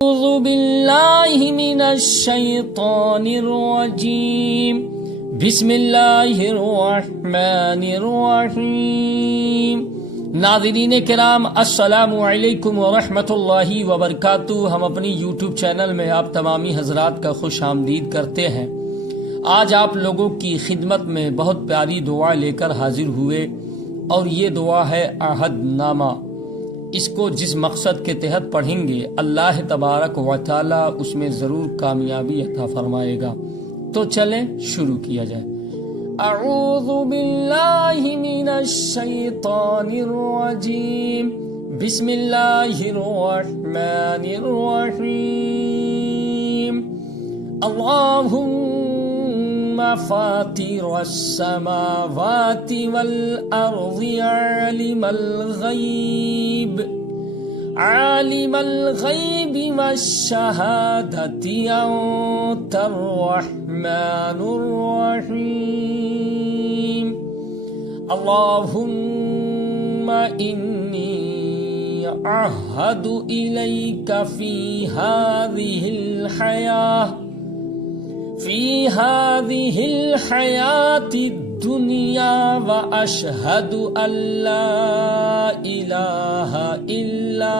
अऊज़ु बिल्लाहि मिनश शैतानिर रजीम बिस्मिल्लाहिर रहमानिर रहीम। नाज़रीन किराम अस्सलामु अलैकुम व रहमतुल्लाहि व बरकातुहू। हम अपनी यूट्यूब चैनल में आप तमामी हजरात का खुश आमदीद करते हैं। आज आप लोगों की खिदमत में बहुत प्यारी दुआ लेकर हाजिर हुए और ये दुआ है अहदनामा। इसको जिस मकसद के तहत पढ़ेंगे अल्लाह तबारक व तआला उसमें ज़रूर कामयाबी अता फरमाएगा। तो चलें शुरू किया जाए। अऊज़ु बिल्लाहि मिनश शैतानिर रजीम बिस्मिल्लाहिर रहमानिर रहीम। अल्लाहुम्मा फातिरस समावाति वल अर्ज़ि आलिमल गैबि वश्शहादति अंतर रहमानुर रहीम। अल्लाहुम्मा इन्नी अअहदु इलैका फी हादिहिल हयाति दुनिया व अशहदु अल्ला इलाहा इल्ला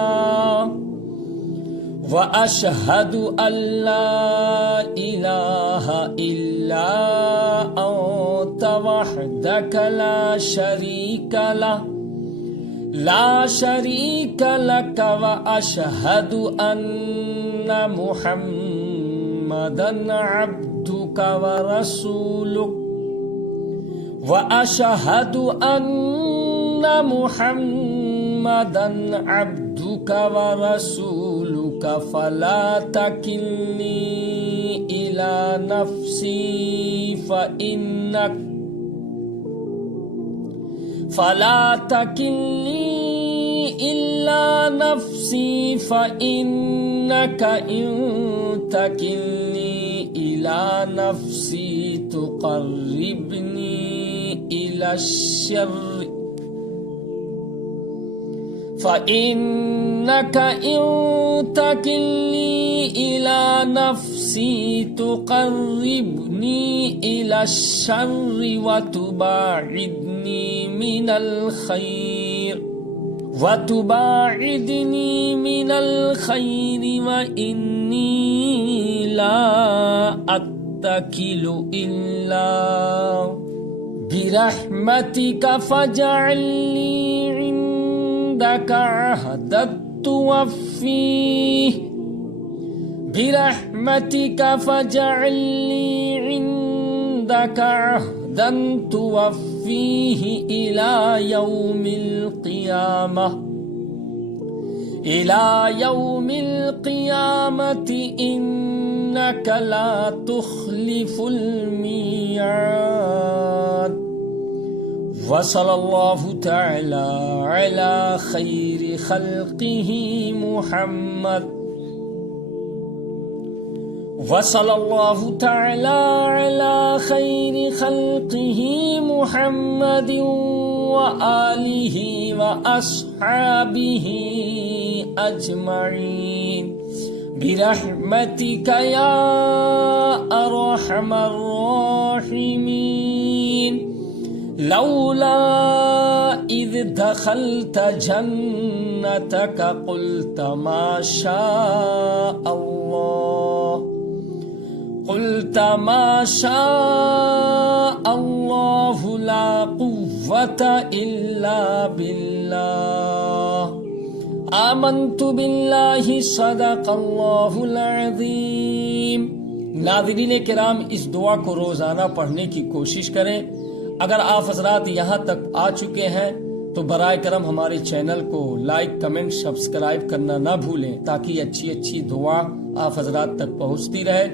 अंत वहदक ला शरीका लक व अशहदु अन्ना मुहम्मदन अब्दुका व रसूलुक व अशहदु अन्ना मुहम्मदन अब्दुका व रसूलुका फला तकिलनी इला नफ्सी फ़इन्नक इन तकिलनी इला नफ्सी तुक़र्रिबनी इला शर्रि फ़इन्नक इन तकिलनी इला नफ्सी तुक़र्रिबनी इला शर्रि व तुबाइदनी मिनल खैर व इन्नी ला अत्तकिलु इल्ला बिरहमतिका फजअलनी इंदका अहदन तुवफ़्फ़ीह बिरहमतिका फजअलनी इंदका अहदन तुवफ़्फ़ीह इला यौमिल क़ियामति इन्नका ला तुख़्लिफ़ुल मियाद। वसल्लल्लाहु तआला अला खैरि खल्क़िही मुहम्मद वसल्लल्लाहु तआला अला खैरि खल्क़िही मुहम्मद व आलिही व अस्हाबिही अजमईन बिरहमतिका या अरहमर राहिमीन। लौला इज़ दखलत जन्नतक क़ुल्त मा शाअ अल्लाहु ला कुव्वता इल्ला बिल्लाह। आमन्तु बिल्लाहि सदक़ल्लाहुल अज़ीम। नाज़रीन किराम, इस दुआ को रोज़ाना पढ़ने की कोशिश करें। अगर आप हज़रात यहाँ तक आ चुके हैं तो बराए करम हमारे चैनल को लाइक, कमेंट, सब्सक्राइब करना ना भूलें ताकि अच्छी अच्छी दुआ आप हज़रात तक पहुँचती रहे।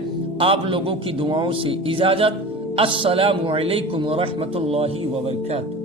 आप लोगों की दुआओं से इजाज़त। अस्सलामु अलैकुम व रहमतुल्लाहि व बरकातुहू।